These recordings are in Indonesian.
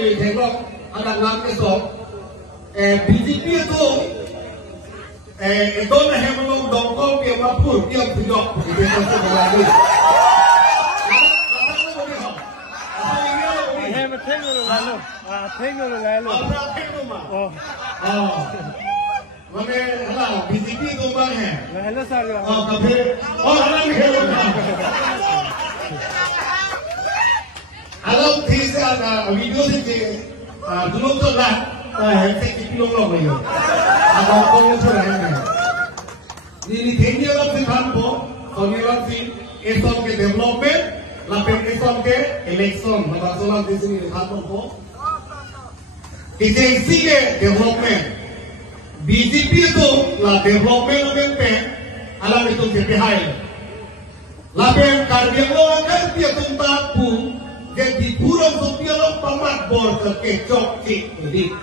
milih tengok ada ngam esok BJP itu itu nah yang belum dongkol dia mapur dia tidak begitu itu lagi. Mana hala BJP itu mana? Hello sir. Oh kafe. Oh hala ni hello. Alam these are videos in dulu tu lah. Headset kilo loh ni. Agak kau tu lah ni. Ni tadi orang si kampo, kau ni orang si esok ke development, lapen esok ke election. Maka soal di sini kampo ko. Agensi ke development. BJP itu lah development pe, alam itu sepihai. Lapen karya lo akan dia tempat pun. Jadi burung sopir lo pamat bor ke cok cik jadi.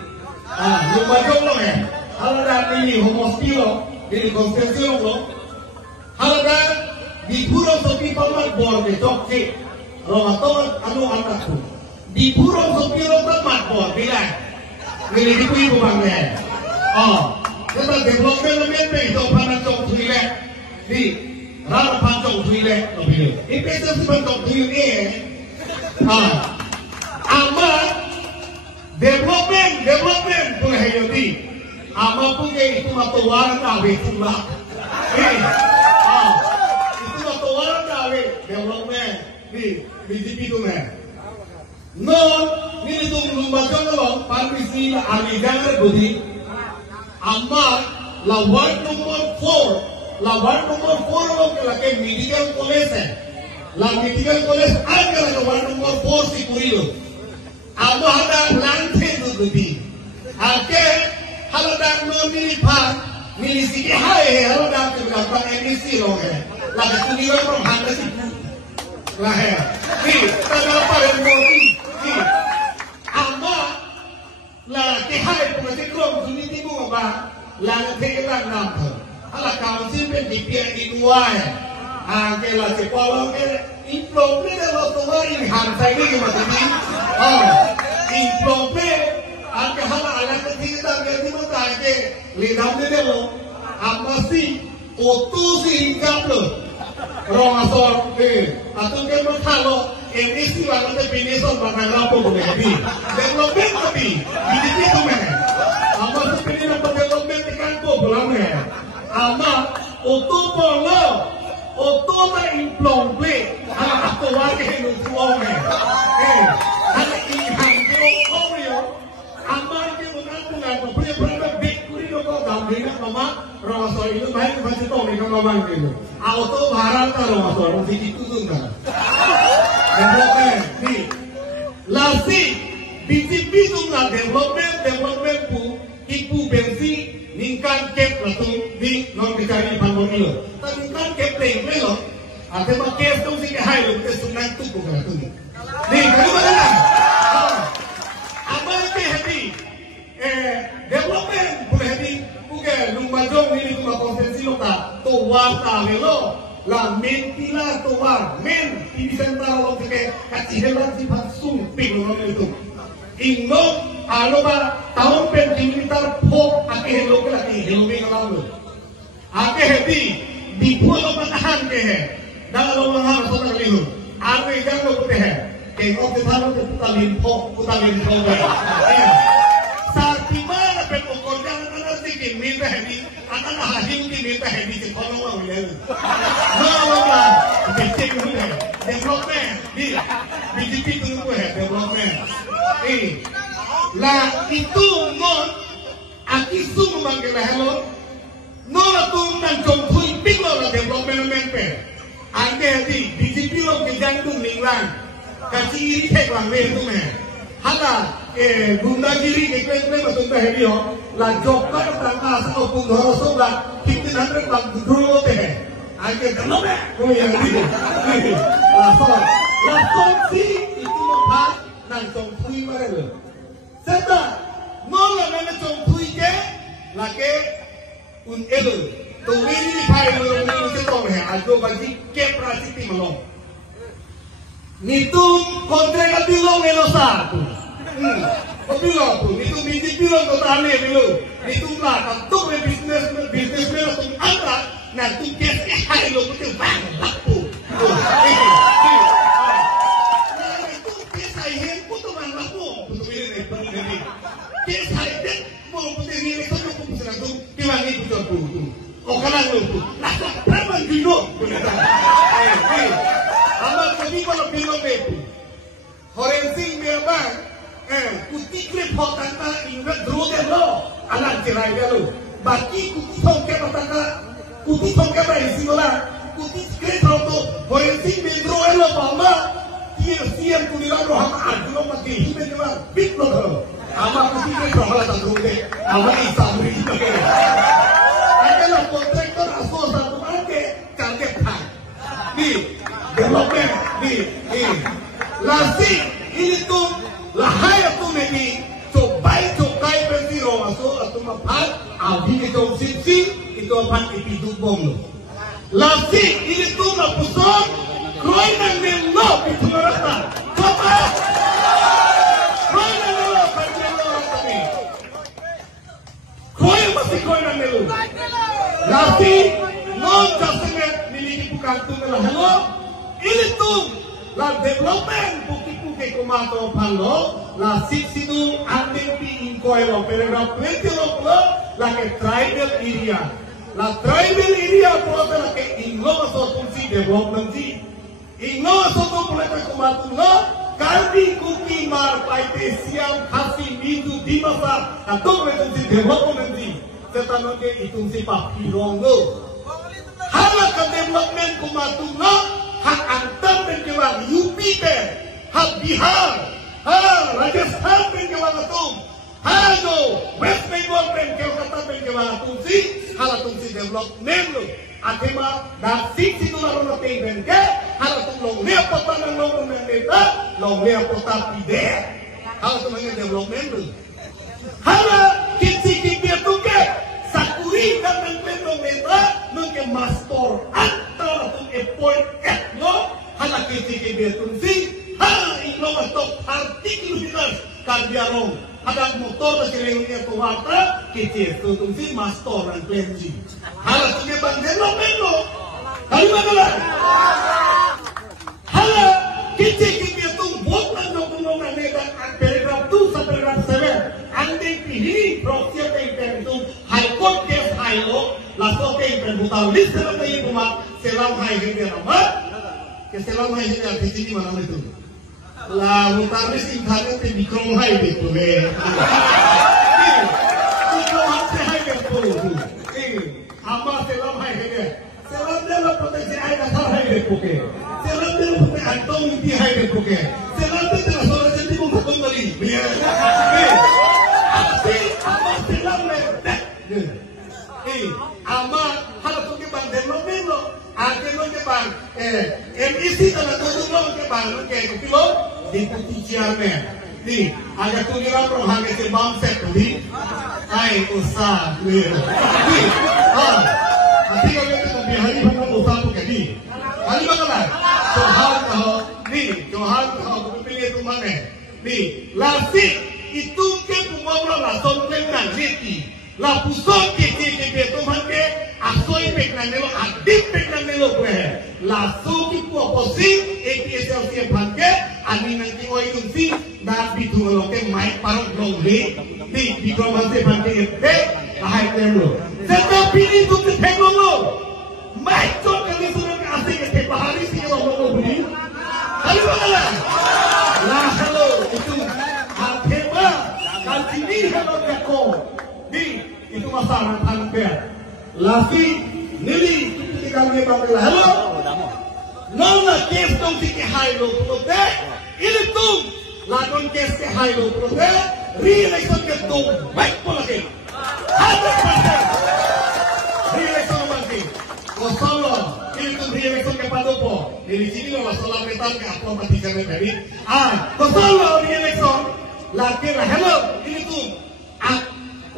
Yung majong lo kalau dah ini homostilo, ini konsensi lo, kalau dah di burung sopir pamat bor ke cok cik, lo atau anu anak tu, di burung sopir lo pamat bor bila, ini dipui bangnya. Kita development lo itu panas cok tui le, di rara pan cok tui le, lebih. Ini itu sebab cok tui ama development boleh jadi ama punya itu matuaran awe pula itu matuaran awe development di BJP itu no ini itu belum baca kalau permisi ahli jangan budi ama lawan nomor 4 lo ke medical college la medical college agar ke warna nomor 4 si Kurilo. Amo ada lantai tu di. Ake halada no milisi ke hai halada ke berapa emisi loh ke. La ke ni lo from handa si. La he. Ni tada apa yang moni. Ni. Amo la ke hai pun si krom suni tibu apa. La ke kita nampak. Hala council pe DPR di luar. Agen lah sekolah ke improve kalau tuh ini hantai ni macam ni, improve agen hal anak kecil kita kerja macam aje, lidam ni dulu, apa sih, otu sih ingkap lo, orang asal atau ke macam lo, ini sih orang tu bisnis orang mana pun boleh ni, development tapi, ini tu mana, apa sih ini nampak development ikan pun boleh, ama otu pun lo. Otoma implong ple, anak aku warga yang tuang anak ini hangyo oreo, amar dia mengaku ngaku punya berapa bekuri lo kau gambarnya mama, orang soal itu main pasti tahu ni kau ngomong itu, auto barang tak orang soal orang itu tu kan, development ni, lasi BJP tu lah development pu, ibu bensin ningkan kep latung di non dicari pandemio. Tapi ningkan kep lo, ada macam tu sih kehai lo, kita sungai tu bukan tu ni. Ni kalau mana? Apa yang terjadi? Development boleh jadi bukan lumba jom ini cuma konsensi lo tak. Tuar tak lo, la mentila tuar, ini sentral lo ke kasih hebat si pasung ping lo itu. Ingo alo ba tahun pendidikan pok ake hello ke lagi hello ke kalau ake heti di pulau patahan ke he dalam orang harus orang lihat ake jangan lo ke he tengok ke sana ke putalin pok ke saat dimana pekokor jangan ada sedikit minta heti akan hasil di minta heti ke kalau orang lihat mana becek itu development di BJP itu development lah itu non aki sum manggil hello non tu nan jom thui ping lo la development pe ande di BJP lo ke jantung ninglang kasi iri tek lang le tu me hala gundagiri ke kwen masuk ke hedio la jokka tangka so pun horo so la 1500 bang dulu te ande development ko yang di la so si itu apa nan jom thui mare Seta, nola mana congtui ke, lagi elo, tu ini pai lo ni tu tong he, ajo bagi ke prasiti melong. Nitu kontrak di long elo satu, Bilo tu, itu biji bilo tu tani bilo. Itu lah, tu bisnes tu ada. Nah tu kes hai lo tu bang lapu. Itu kes hai hen tu bang lapu. Tu ini. Kes hai dek mau tu ini tu tu pusat tu kiwangi tu. Oh kalang lo tu. Lah preman dino. Amat kami kalau bilo itu. Horensing dia bang. Kuti kre potan ta ingat drone lo. Anak cerai dia lo. Baki kuti songke pataka. Kuti songke ba isi bola. Kuti kre auto. Horensing mendro lo bamba. Tiar siam kunila lo ham arjuno mati hibe jema bit lo karo. Ama kuti kre bahala ta drone. Ama isa muri kita ke. Adalah kontraktor aso satu ake target hang. Di development di. Lasi ini tuh lahai tu meni cobai bersiro masuk atau mapat abi itu sisi itu apa itu bom. Lasi ini tuh lapusok kroy nang nelo itu rata. Apa? Kroy nang nelo kami. Kroy nang nelo. Lasi non jasmet miliki bukan tu hello. Ini tuh la development buki kumato palo la situ andeng pi inkoelo paragraph 20 lo la que tribal area por la que innova so kunci development ji innova so to puleta kumato lo kalbi kuki mar paite siam khasi mindu dimasa atau kunci development ji setano ke itu si papi rongo hala ka development kumato lo hak antar penjual UP hak Bihar, Rajasthan penjual atum, do West Bengal penjual penjual atum hal atum development lo, akhirnya dari situ lalu nanti bengke, hal atum long lihat kota dan long mendeta, long lihat kota pide, hal atum development lo, hal kisi itu ke sakuri dan mendeta, mungkin master atau atum point lo. Hala kiti betunsi, ino masuk artikel kandiarong. Ada motor sekelilingnya tuwata, kiti betunsi master dan klenji. Hala tuh bandelo melo, hari mana lah? Hala kiti betung bukan dong negan paragraph 2 sampai paragraph 7. Ande pilih proses itu high court case high law, langsung ke bukan list dalam ini cuma selam high ini nama. Keselam hai ini arti sini mana itu? Lah mutaris ingkar itu Bikram hai itu le. Bikram hai itu. Ama selam hai ini. Selam dia lah potensi hai kasar hai itu ke. Selam dia lah potensi antong inti hai itu ke. Selam dia lah soal jadi mungkin kali. Tapi ama selam le. Ama hal tu ke bandel lo melo. Akhirnya ke bang, MIC kalau tuh ke bang, ke kilo deputi chairman, di agak tuh kira pro harga sebang set di, ay usah, di, nanti kalau itu bihari pun usah bukan di, hari mana lah, Johan tahu pilih itu mana, di, lasi itu ke pembawa langsung dengan leti, lapusok ke itu mana asoi peknanelo adip peknanelo kue lasu ki oposi APSL si bangke ani nanti oi kunci na bitu loke mai parok longre di diplomasi bangke ete lahai telo tetapi itu teknololo mai chot kali sudah asing ete bahari si lo budi halo lah halo itu akhirnya kan sini halo deko di itu masalah tangga laki nili ketika dia panggil halo nona kes dong si hai lo prote ini tuh lakon kes hai lo prote re-election ke tuh baik pola ke 100% re-election mati kosolo ini tuh re-election ke padopo dari sini lo masalah metal ke apa mati karena dari kosolo re-election laki halo ini tuh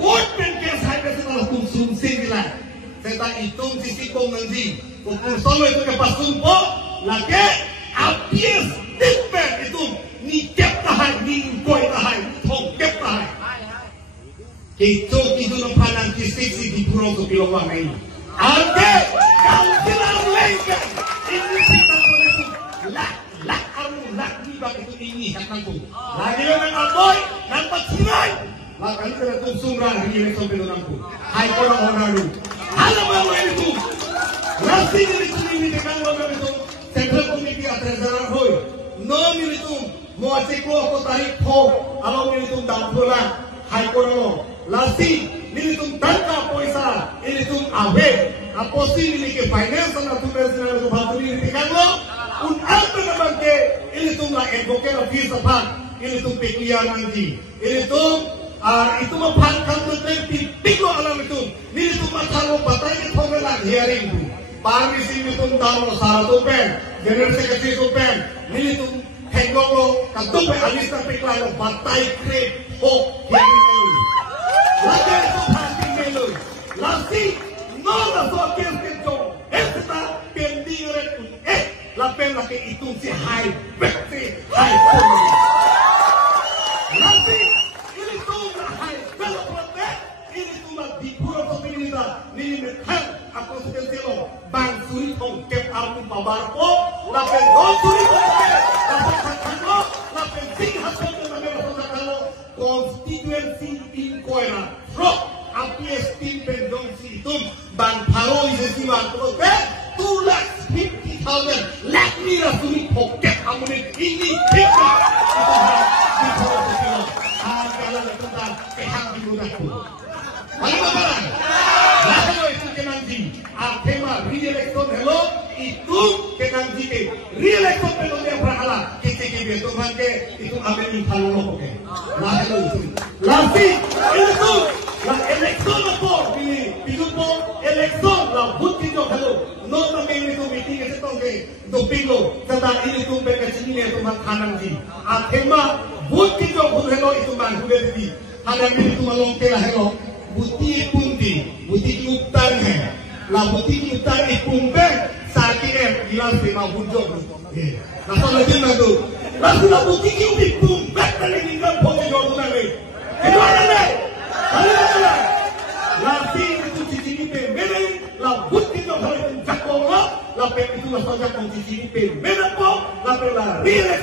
Woodman kes hai ke setelah konsumsi nila Seta hitung sisi kongensi, ukur solo itu ke pasumpo, lagi apies tipet itu nikep tahan, ningkoi tahan. Kita ng panang kisik si Dipuro sa Pilawang na ini. Ante, kau silang lengket. Ini kita boleh tu. Lak kamu, lak ni bang itu ini hatang tu. Lagi orang amoy, nampak sungai. Maka itu kena tu sumrah ini sampai orang tu. Hai korang orang tu. Alam apa itu? Nasi ini dengan orang itu. Central Committee Treasurer hoy. No itu. Moaciko ako tarik po. Alam itu dalam bulan. Hai korang. Lasi, nilitung tangka poisa, nilitung abe, aposi nilike finance na tumes na lupato nilikan lo, alto na bangke, nilitung la advocate of peace of heart, nilitung pekuya nanti, nilitung itu mapangkang ng piglo alam itu, nilitung matalo patay ni panggalan hearing itu, parang nilitung talo sa tupen, general secretary tupen, nilitung henggolo katupe alis na peklano patay krep ho hearing itu. Lagi itu hati melu, lagi nol so kerja. Esta pendiran lapen lagi itu si high betri high pun. Lagi ini tuh high development, ini tuh di pura pemerintah, ini mekan aku sedelo bang suri tong kep artu pabarko, lapen dong suri tong lapen kakalo, lapen sing hasil dengan kakalo constituency inquiry. Rock APS tim pendongsi itu bang paro isesi bang kote 250,000 lak mira suri poket amunit ini kita itu di poro agala tentang pehang di lunakku. Bagaimana? Lalu itu kenanti tema re-election hello itu kenanti re-election pelonnya berhala kita beto bangke itu amin kalau oke. Lalu itu lagi itu la election po ini po election la buti no hello no también itu meeting ese tonge domingo tata ini tu berkecini itu makanan di tema buti no hello itu man udah di ada ini tu malong kela hello buti punti buti utang hai la buti utang ipumbe sakit hilang tema hujung nasal lagi nado lalu la buti ipumbe kali ni kan poni jodoh lagi kedua lagi Lati itu cici pemene, la buti no hari jakola, la pe itu la saja kong cici pemene po, la pe la rile